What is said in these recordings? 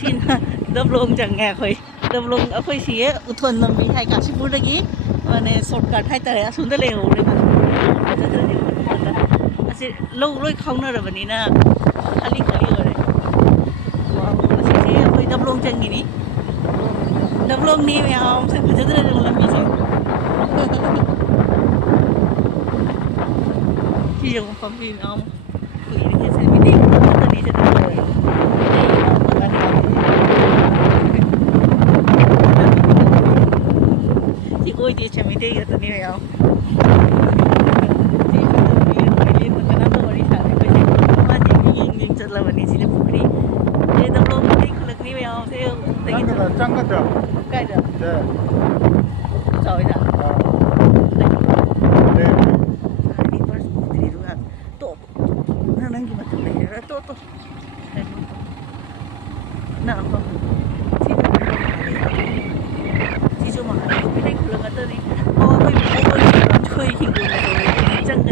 China đâm lông chẳng nghe khơi đâm lông ở khơi xía thuần làm gì hay cả ship bút lagi này shortcut hay tới xuống tới lều đấy mà lâu rồi không nữa rồi vậy nè khali rồi đấy wow xí khơi đâm lông chẳng gì đâm lông ní mày không sẽ phải tới đây làm gì chứ khi dùng phóng viên ông nghĩ đến cái gì đi tao đi sẽ được rồi chị ơi chị chả mấy đây cái tao đi này không chị phải đi cái nào đó đi xả cái gì mà chị nhìn chân là vấn đề gì là phụ đi để tao luôn đi lực đi mày không sẽ Trang cái được. cái được 네. rồi đó 또 나 아빠 지조 막 이거 비행 올라갔더니 거의 힘고 짱짱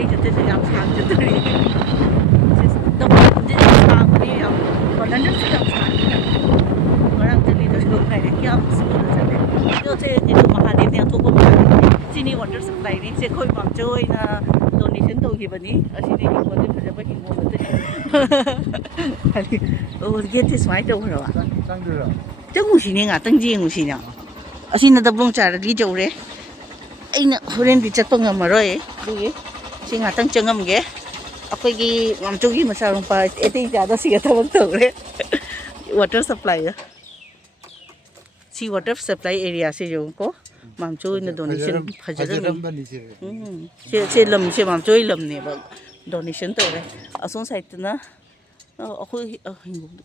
이제 되게 양상 저들이 너무 이제 상이 완전 양상 뭐랑 들리도 좋네 그냥 쓰고잖아요 요새 이제 마하데냐 도고 Sini water supply ni se khoi mam choi na donation to gi bani asini hi ko de phaja ba hi mo ba te ali o ge te swai to ro ba 짱 들어. chang mu shi ni nga tang ji mu shi nya asina da blong cha li jo re aina horen di chat pa ngam ro e du ge si nga tang changam ge apai gi mam choi gi ma sa rong pa ete ja da si ga ta bang to re water supply si water supply area se jo ko mam chui na donation phajaram se lam se mam chui lam ne ba donation to re ason site na akhoi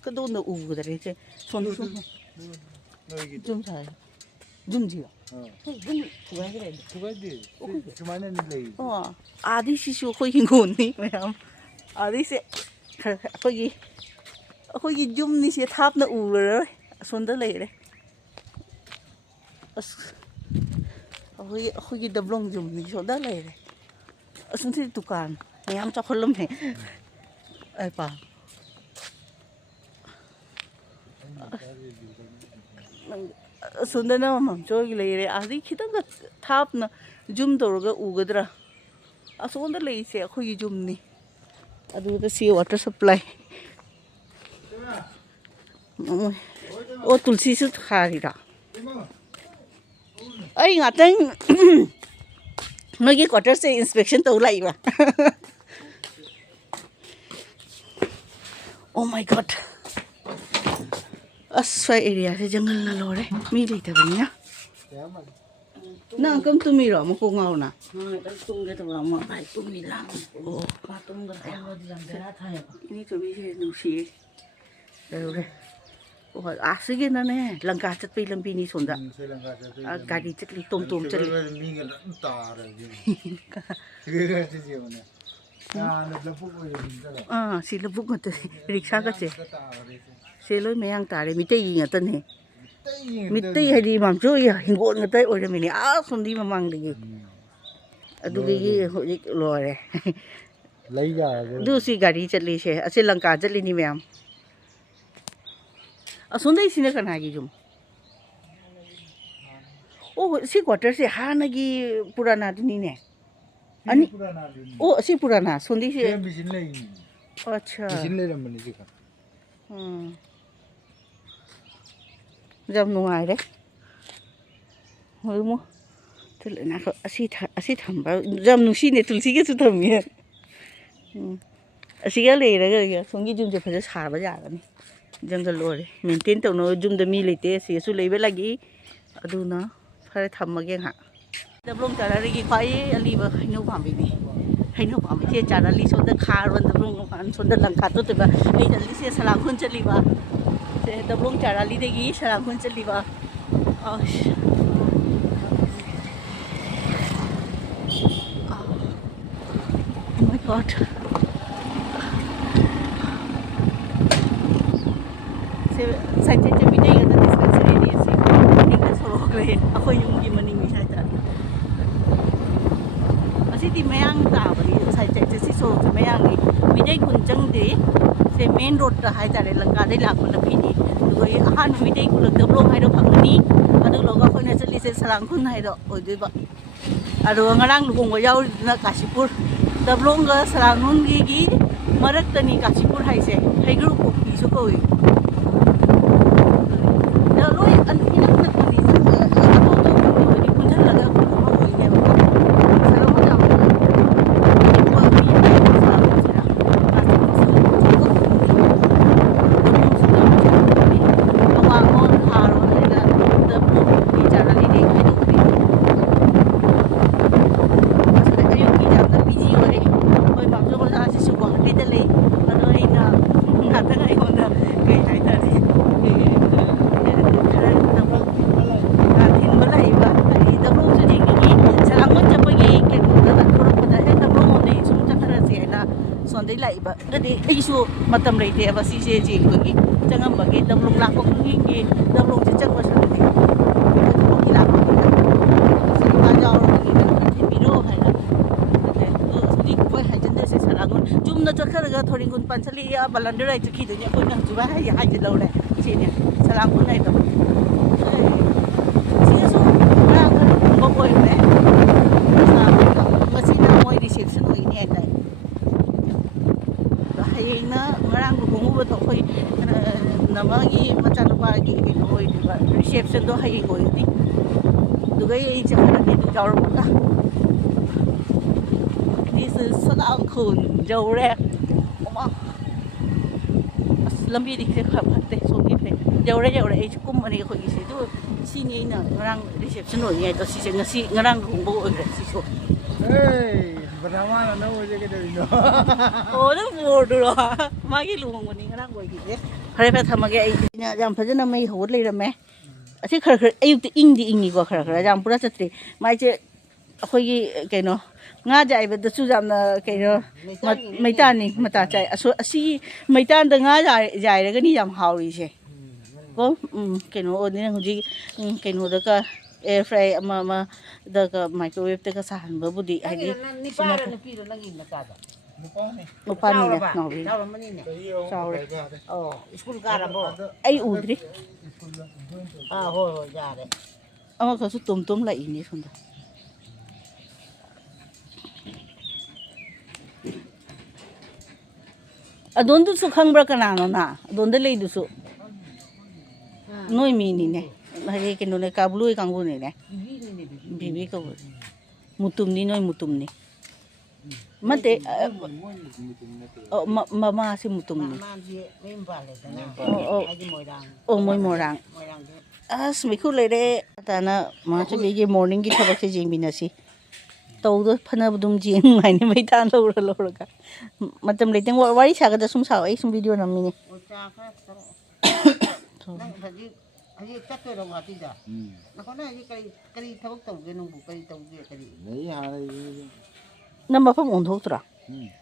ka do na u ga re se son son zum sai zum ji zum tuga ge re 두가지. 주만에 내. adi si su khoi ngon ni mayam adi se akhoi gi zum ni se thap na u re son da le re अखोई दबलोंग जुम नि सोदा ले रे असुंथि दुकान मयाम चखलम हे ai pa sundana mam choi le re adi khitang ga thap na jum dorga ugadra asonda le se akhoi jum ni adu da si water supply o tulsi su khari ra ai ngã tên nói cái quarter से inspection tàu lại mà oh my god aswai area से जंगल ना लो रे मी ले थे बनिया ना कम तुम ही रहो मुको गाँव ना तुम के तो रामा भाई तुम ही ला ओ तुम का वो दिलम तेरा था ये तो भी है नुशी रे आसिगे ना ने लंका चत पे लंबी नहीं सोंदा गाड़ी चतली तुम चली सी लबुक मत रिक्शा का चे से लोई मयांग तारे मिते yi ngata ne mitte hadi mam chu ya hingon ngata ore mini a sondi mamang de adu gi hojik lore lai ja du si gari chali se ase lanka chali ni myam asondai sine kana gi jum o si quarter se hana gi purana dini ne ani o si purana sondi se machine lai acha machine lai ram ni ji ka jam nuai đấy mu thế lại na asi thầm bao jam nu si ne tulsi ke su thầm ye asi ga le ra ga song gi jum je pha sa ba ja ga ni jungle lo re maintain to no jum da mi le te si su le be lagi adu na pha thầm ma ge ha dab long cha ra ri gi phai ali ba hainu pham bi ni hainu pham che cha ra li so da kha ron dab long an so da lang kha to te ba ai da li se salang khun chali ba se dab long cha ra li de gi salang khun chali ba oh my god se sai che che mi dei ga da dispensary ni si ni ga so ro kre akhoi yung gi mani mi sai ta asi ti mayang ta ba ni sai che che si so Meitei ꯈꯨꯟ ꯆꯪꯗꯦ ꯁꯦ ꯃꯦꯟ ꯔꯣꯗꯇ ꯍꯥꯏꯇꯥꯔꯦ ꯂꯪꯀꯥꯗꯩ ꯂꯥꯛꯄ ꯂꯝꯕꯤꯅꯤ ꯑꯗꯨꯒ ꯑꯍꯥꯟꯕ ꯃꯤꯇꯩ ꯈꯨꯜꯂꯛ ꯗꯕ꯭ꯂꯣꯡ ꯍꯥꯏꯗꯣ ꯐꯪꯒꯅꯤ ꯑꯗꯨꯒ ꯑꯩꯈꯣꯏꯅ ꯆꯠꯂꯤꯁꯦ ꯁꯂꯥꯡꯈꯨꯟ ꯍꯥꯏꯗꯣ ꯑꯣꯏꯗꯣꯏꯕ ꯑꯗꯨꯒ ꯉꯔꯥꯡ ꯂꯨꯍꯣꯡꯕ ꯌꯥꯎꯔꯤꯗꯨꯅ ꯀꯥꯁꯤꯄꯨꯔ ꯗꯕ꯭ꯂꯣꯡꯒ ꯁꯂꯥꯡꯈꯨꯟꯒꯤ ꯃꯔꯛꯇꯅꯤ ꯀꯥꯁꯤꯄꯨꯔ ꯍꯥꯏꯁꯦ ꯍꯩꯒ꯭ꯔꯨ ꯄꯣꯛꯄꯤꯁꯨ ꯀꯧꯏ ꯂꯣꯏ ꯏꯅꯛ ꯅꯛꯄꯅꯤ ꯄꯨꯟꯁꯤꯜꯂꯒ ꯑꯩꯈꯣꯏ ꯑꯃ ꯑꯣꯏꯅꯦꯕ ꯁꯣꯟꯗꯩ ꯂꯥꯛꯏꯕ ꯑꯗꯨꯗꯤ ꯑꯩꯁꯨ ꯃꯇꯝ ꯂꯩꯇꯦꯕ ꯁꯤꯁꯦ ꯌꯦꯡꯕꯒꯤ ꯆꯪꯉꯝꯕꯒꯤ ꯗꯕ꯭ꯂꯣꯡ ꯂꯥꯛꯄ ꯈꯨꯗꯤꯡꯒꯤ ꯗꯕ꯭ꯂꯣꯡꯁꯦ ꯆꯪꯕ ꯁꯨꯅꯗꯤ ꯊꯕꯛꯀꯤ ꯂꯥꯛꯄꯅꯤꯅ ꯁꯤꯅꯦꯃꯥ ꯌꯥꯎꯔꯕꯅꯤꯅ ꯊꯤꯟꯕꯤꯔꯣ ꯍꯥꯏꯅ ꯍꯧꯖꯤꯛ ꯑꯩꯈꯣꯏ ꯍꯥꯏꯖꯤꯟꯗꯣꯏꯁꯦ ꯁꯂꯥꯡꯈꯨꯟ ꯆꯨꯝꯅ ꯆꯠꯈ꯭ꯔꯒ ꯊꯣꯔꯤꯡꯈꯨꯟ ꯄꯥꯟꯁꯜꯂꯤ ꯕꯂꯟꯗꯔꯥꯏ ꯆꯠꯈꯤꯗꯣꯏꯅꯤ ꯑꯩꯈꯣꯏꯅ ꯍꯧꯖꯤꯛ ꯍꯥꯏꯖꯤꯜꯍꯧꯔꯦ ꯁꯤꯅꯦ ꯁꯂꯥꯡꯈꯨꯟ ꯍꯥꯏꯗꯣ ꯁꯤꯗꯁꯨ ꯉꯔꯥꯡ ꯈꯔ ꯀꯨꯝꯕ ꯑꯣꯏꯈ꯭ꯔꯦ ꯉꯁꯤꯅ ꯃꯣꯏ ꯔꯤꯁꯦꯞꯁꯟ ꯑꯣꯏꯒꯅꯤ ꯍꯥꯏꯇꯥꯔꯦ ꯍꯌꯦꯡꯅ ꯉꯔꯥꯡ ꯂꯨꯍꯣꯡꯉꯨꯕꯗꯣ ꯑꯩꯈꯣꯏ ꯅꯃꯒꯤ ꯃꯆꯥꯅꯨꯄꯥꯒꯤ ꯀꯩꯅꯣ ꯑꯣꯏꯗꯣꯏꯕ ꯔꯤꯁꯦꯞꯁꯟꯗꯣ ꯍꯌꯦꯡ ꯑꯣꯏꯒꯅꯤ ꯑꯗꯨꯒ ꯑꯩ ꯆꯠꯈ꯭ꯔꯅꯤ ꯑꯗꯨ ꯌꯥꯎꯔꯛꯄꯒ ꯗꯤꯁ ꯏꯁ ꯁꯂꯥꯡꯈꯨꯟ ꯌꯧꯔꯦ ꯑꯁ ꯂꯝꯕꯤꯗꯤ ꯈꯔ ꯐꯠꯇꯦ ꯁꯣꯝꯒꯤ ꯐꯩ ꯌꯧꯔꯦ ꯑꯩꯁꯨ ꯀꯨꯝꯕꯅꯤ ꯑꯩꯈꯣꯏꯒꯤꯁꯦ ꯑꯗꯨ ꯁꯤꯅꯤ ꯑꯩꯅ ꯉꯔꯥꯡ ꯔꯤꯁꯦꯞꯁꯟ ꯑꯣꯏꯅꯤꯡꯉꯥꯏꯗꯣ ꯁꯤꯁꯦ ꯉꯁꯤ ꯉꯔꯥꯡ ꯂꯨꯍꯣꯡꯕ ꯑꯣꯏꯈ꯭ꯔꯦ ꯁꯤꯁꯨ ꯕꯗꯥꯃꯥꯅ ꯅꯪ ꯀꯩꯗꯧꯔꯤꯅꯣ ꯑꯣ ꯅꯪ ꯕꯣꯔꯗꯨꯔꯣ ꯃꯥꯒꯤ ꯂꯨꯍꯣꯡꯕꯅꯤ ꯉꯔꯥꯡ ꯑꯣꯏꯈꯤꯁꯦ ꯐꯔꯦ ꯊꯝꯃꯒꯦ ꯑꯩꯅ ꯌꯥꯝ ꯐꯖꯅ ꯃꯩ ꯍꯧꯔ ꯂꯩꯔꯝꯃꯦ ꯑꯁꯤ ꯈꯔ ꯑꯌꯨꯛꯇ ꯏꯪꯉꯤꯀꯣ ꯈꯔ ꯌꯥꯝ ꯄꯨꯔꯥ ꯆꯠꯇ꯭ꯔꯤ ꯃꯥꯏꯁꯦ ꯑꯩꯈꯣꯏꯒꯤ ꯀꯩꯅꯣ ꯉꯥ ꯖꯥꯏꯕꯗꯁꯨ ꯌꯥꯝꯅ ꯀꯩꯅꯣ ꯃꯩꯇꯥꯟꯅꯤ ꯃꯇꯥ ꯆꯥꯏ ꯑꯁꯤ ꯃꯩꯇꯥꯟꯗ ꯉꯥ ꯖꯥꯏꯔꯒꯅꯤ ꯌꯥꯝ ꯍꯥꯎꯔꯤꯁꯦ ꯀꯣ ꯀꯩꯅꯣ ꯑꯣꯏꯗꯅ ꯍꯧꯖꯤꯛ ꯀꯩꯅꯣꯗꯒ ꯑꯦꯌꯔ ꯐ꯭ꯔꯥꯏ ꯑꯃꯗꯒ ꯃꯥꯏꯀ꯭ꯔꯣꯋꯦꯞꯇꯒ ꯁꯥꯍꯟꯕꯕꯨꯗꯤ ꯍꯥꯏꯗꯤ ꯅꯨꯄꯥꯅꯤꯅꯦ ꯆꯥꯎꯔꯦ स्कूल कारबो ꯑꯩ ꯎꯗ꯭ꯔꯤ हो यारे ꯑꯃꯈꯛꯁꯨ ꯇꯨꯝ ꯂꯥꯛꯏꯅꯦ ꯁꯣꯝꯗ ꯑꯗꯣꯟꯗꯨꯁꯨ ꯈꯪꯕ꯭ꯔꯥ ꯀꯅꯥꯅꯣꯅ ꯑꯗꯣꯟꯗ ꯂꯩꯗꯨꯁꯨ ꯅꯣꯏ ꯃꯤꯅꯤꯅꯦ ꯍꯥꯏꯗꯤ ꯀꯩꯅꯣꯅꯦ ꯀꯥꯕꯨꯂꯨ ꯀꯥꯡꯕꯨꯅꯤꯅꯦ ꯕꯤꯕꯤ ꯀꯧꯕ ꯃꯨꯇꯨꯝꯅꯤ ꯅꯣꯏ ꯃꯨꯇꯨꯝꯅꯤ ꯃꯠꯇꯦ ꯃꯃꯥꯁꯤ ꯃꯨꯇꯨꯝꯅꯤ ꯑꯣ ꯃꯣꯏ ꯃꯣꯏꯔꯥꯡ ꯑꯁ ꯃꯩꯈꯨ ꯂꯩꯔꯦ ꯇꯥꯅ ꯃꯥꯆꯕꯤꯒꯤ ꯃꯣꯔꯅꯤꯡꯒꯤ ꯊꯕꯛꯁꯦ ꯌꯦꯡꯃꯤꯟꯅꯁꯤ ꯇꯧꯗ ꯐꯅꯕ ꯑꯗꯨꯝ ꯌꯦꯡ ꯅꯨꯡꯉꯥꯏꯅꯤ ꯃꯩꯇꯥꯟ ꯂꯧꯔꯒ ꯃꯇꯝ ꯂꯩꯇꯦ ꯋꯥꯔꯤ ꯁꯥꯒꯗ ꯁꯨꯝ ꯁꯥꯎ ꯑꯩ ꯁꯨꯝ ꯚꯤꯗꯤꯑꯣ ꯅꯝꯃꯤꯅꯦ ꯍꯧꯖꯤꯛ ꯆꯠꯇꯣꯏꯔꯣ ꯒꯨꯋꯥꯍꯥꯇꯤꯗ ꯅꯈꯣꯏꯅ ꯍꯧꯖꯤꯛ ꯀꯔꯤ ꯊꯕꯛ ꯇꯧꯒꯦ ꯅꯪꯕꯨ ꯀꯔꯤ ꯇꯧꯒꯦ ꯀꯔꯤ ꯂꯩ ꯍꯥꯟꯅ ꯅꯪ ꯃꯐꯝ ꯑꯣꯟꯊꯣꯛꯇ꯭ꯔꯥ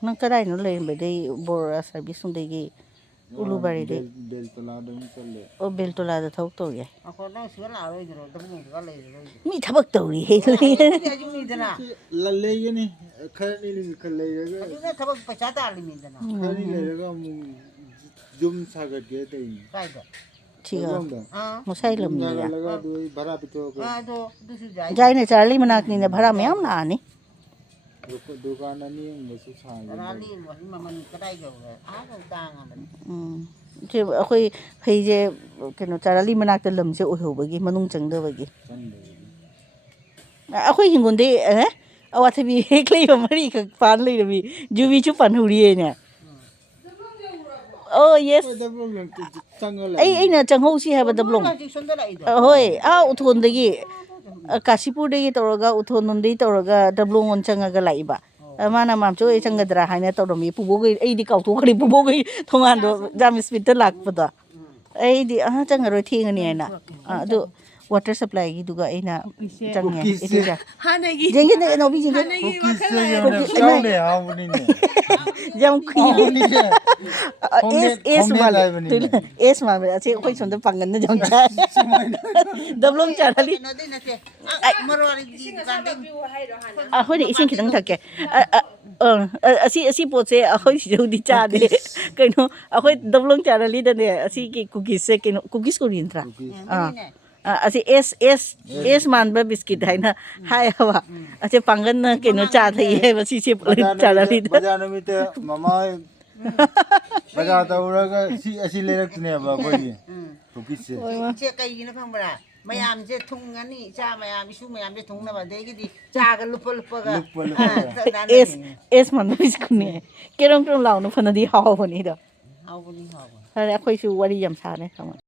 ꯅꯪ ꯀꯗꯥꯏꯅꯣ ꯂꯩꯔꯝꯕꯗꯩ ꯕꯣꯔꯥ ꯁꯥꯔꯚꯤꯁꯁꯨꯡꯗꯒꯤ ꯎꯂꯨꯕꯥꯔꯤꯗꯩ ꯕꯦꯜꯇꯣꯂꯥꯗ ꯑꯃꯨꯛ ꯆꯠꯂꯦ ꯑꯣ ꯕꯦꯜꯇꯣꯂꯥꯗ ꯊꯕꯛ ꯇꯧꯔꯤ ꯅꯈꯣꯏ ꯅꯪ ꯁꯤꯗ ꯂꯥꯛꯑꯔꯣꯏꯗ꯭ꯔꯣ ꯗꯕꯨꯡꯗꯒ ꯂꯩꯔꯔꯣꯏꯗ꯭ꯔꯣ ꯃꯤ ꯊꯕꯛ ꯇꯧꯔꯤ ꯍꯥꯏꯖꯨꯅꯤꯗꯅ ꯂꯩꯒꯅꯤ ꯈꯔꯅꯤ ꯂꯩꯔꯒ ꯑꯗꯨꯅ ꯊꯕꯛ ꯄꯩꯁꯥ ꯇꯥꯜꯂꯤꯅꯤꯗꯅ ꯈꯔꯅꯤ ꯂꯩꯔꯒ ꯑꯃꯨꯛ ꯌꯨꯝ ꯁꯥꯒꯠꯀꯦ ꯇꯧꯔꯤꯅꯤ ꯀꯥꯏꯗ ꯁꯤꯒ ꯑꯥ ꯃꯁꯥꯏ ꯌꯨꯝ ꯂꯝꯅꯤꯌꯥ ꯁꯥꯒꯠꯂꯒ ꯑꯗꯨ ꯑꯩ ꯚꯔꯥ ꯄꯤꯊꯣꯛꯑꯒ ꯑꯗꯣ ꯑꯗꯨꯁꯨ ꯌꯥꯏ ꯖꯥꯏꯅ ꯆꯥꯔꯂꯤ ꯃꯅꯥꯛꯅꯤꯅ ꯚꯔꯥ ꯃꯌꯥꯝ ꯂꯥꯛꯑꯅꯤ ꯗꯨꯀꯥꯟ ꯑꯅꯤ ꯑꯃꯒꯁꯨ ꯁꯥꯒꯦ ꯔꯥꯅꯤ ꯃꯃꯜ ꯀꯗꯥꯏ ꯌꯧꯔꯦ ꯑꯥ ꯇꯥꯡꯉꯕꯅꯤ ꯁꯤ ꯑꯩꯈꯣꯏ ꯐꯩꯁꯦ ꯀꯩꯅꯣ ꯆꯥꯔꯂꯤ ꯃꯅꯥꯛꯇ ꯂꯝꯁꯦ ꯑꯣꯏꯍꯧꯕꯒꯤ ꯃꯅꯨꯡ ꯆꯪꯗꯕꯒꯤ ꯑꯩꯈꯣꯏ ꯍꯤꯡꯒꯣꯜꯗꯤ ꯑꯋꯥꯊꯕꯤ ꯍꯦꯛ ꯂꯩꯕ ꯃꯔꯤꯈꯛ ꯄꯥꯟ ꯂꯩꯔꯝꯃꯤ ꯖꯨꯕꯤꯁꯨ ꯄꯥꯟꯍꯧꯔꯤꯌꯦꯅꯦ ꯑꯣ ꯌꯦꯁ ꯑꯩꯅ ꯆꯪꯍꯧꯁꯤ ꯍꯥꯏꯕ ꯗꯕ꯭ꯂꯣꯡ ꯍꯣꯏ ꯎꯊꯣꯟꯗꯒꯤ ꯀꯥꯁꯤꯄꯨꯔꯗꯒꯤ ꯇꯧꯔꯒ ꯎꯊꯣꯟꯂꯣꯝꯗꯒꯤ ꯇꯧꯔꯒ ꯗꯕ꯭ꯂꯣꯡ ꯆꯪꯉꯒ ꯂꯥꯛꯏꯕ ꯃꯥꯅ ꯃꯥꯝꯆꯧ ꯑꯩ ꯆꯪꯒꯗ꯭ꯔꯥ ꯍꯥꯏꯅ ꯇꯧꯔꯝꯃꯤ ꯄꯨꯕꯣꯛꯒꯩ ꯑꯩꯗꯤ ꯀꯥꯎꯊꯣꯛꯈ꯭ꯔꯦ ꯄꯨꯕꯣꯛꯒꯩ ꯊꯣꯡꯒꯥꯟꯗꯣ ꯖꯥꯝ ꯁ꯭ꯄꯤꯠꯇ ꯂꯥꯛꯄꯗꯣ ꯑꯩꯗꯤ ꯆꯪꯉꯔꯣꯏ ꯊꯦꯡꯉꯅꯤ ꯍꯥꯏꯅ ꯑꯗꯨ ꯋꯥꯇꯔ ꯁꯄ꯭ꯂꯥꯏꯒꯤꯗꯨꯒ ꯑꯩꯅ ꯆꯪꯉꯦ ꯍꯥꯟꯅꯒꯤ ꯌꯥꯝ ꯀꯨꯏꯔꯦ ꯑꯦꯁ ꯃꯥꯟꯕ ꯑꯁꯤ ꯑꯩꯈꯣꯏ ꯁꯣꯝꯗ ꯄꯥꯡꯒꯟꯅ ꯌꯥꯝ ꯆꯥꯏ ꯗꯕ꯭ꯂꯣꯡ ꯆꯥꯔꯂꯤ ꯑꯩꯈꯣꯏꯗꯤ ꯏꯁꯤꯡ ꯈꯤꯇꯪ ꯊꯛꯀꯦ ꯑꯁꯤ ꯄꯣꯠꯁꯦ ꯑꯩꯈꯣꯏ ꯁꯤꯗꯕꯨꯗꯤ ꯆꯥꯗꯦ ꯀꯩꯅꯣ ꯑꯩꯈꯣꯏ ꯗꯕꯂꯣꯡ ꯆꯥꯔꯂꯤꯗꯅꯦ ꯑꯁꯤꯒꯤ ꯀꯨꯀꯤꯁꯁꯦ ꯀꯩꯅꯣ ꯀꯨꯀꯤꯁ ꯀꯧꯔꯤ ꯅꯠꯇ꯭ꯔꯥ ꯑꯁꯤ ꯑꯦꯁ ꯃꯥꯟꯕ ꯕꯤꯁꯀꯤꯠ ꯍꯥꯏꯅ ꯍꯥꯏꯌꯦꯕ ꯑꯁꯤ ꯄꯥꯡꯒꯟꯅ ꯀꯩꯅꯣ ꯆꯥ ꯊꯛꯏ ꯍꯥꯏꯕ ꯁꯤꯁꯦ ꯆꯥꯔꯂꯤꯗ ꯕꯖꯥꯔ ꯅꯨꯃꯤꯠꯇ ꯃꯃꯥ ꯕꯖꯥꯔ ꯇꯧꯔꯒ ꯑꯁꯤ ꯂꯩꯔꯛꯇꯅꯦꯕ ꯑꯩꯈꯣꯏꯒꯤ ꯀꯨꯀꯤꯁꯁꯦ ꯏꯆꯦ ꯀꯩꯒꯤꯅꯣ ꯈꯪꯕ꯭ꯔꯥ ꯃꯌꯥꯝꯁꯦ ꯊꯨꯡꯉꯅꯤ ꯏꯆꯥ ꯃꯌꯥꯝ ꯏꯁꯨ ꯃꯌꯥꯝꯁꯦ ꯊꯨꯡꯅꯕ ꯑꯗꯒꯤꯗꯤ ꯆꯥꯒ ꯂꯨꯞꯄꯒ ꯑꯦꯁ ꯃꯥꯟꯕ ꯕꯤꯁꯀꯨꯠꯅꯦ ꯀꯦꯔꯣꯝ ꯀꯦꯔꯣꯝ ꯂꯥꯎꯅ ꯐꯅꯗꯤ ꯍꯥꯎꯕꯅꯤꯗꯣ ꯍꯥꯎꯕꯅꯤ ꯍꯥꯎꯕꯅꯤ ꯐꯔꯦ ꯑꯩꯈꯣꯏꯁꯨ ꯋꯥꯔꯤ ꯌꯥꯝ ꯁꯥꯔꯦ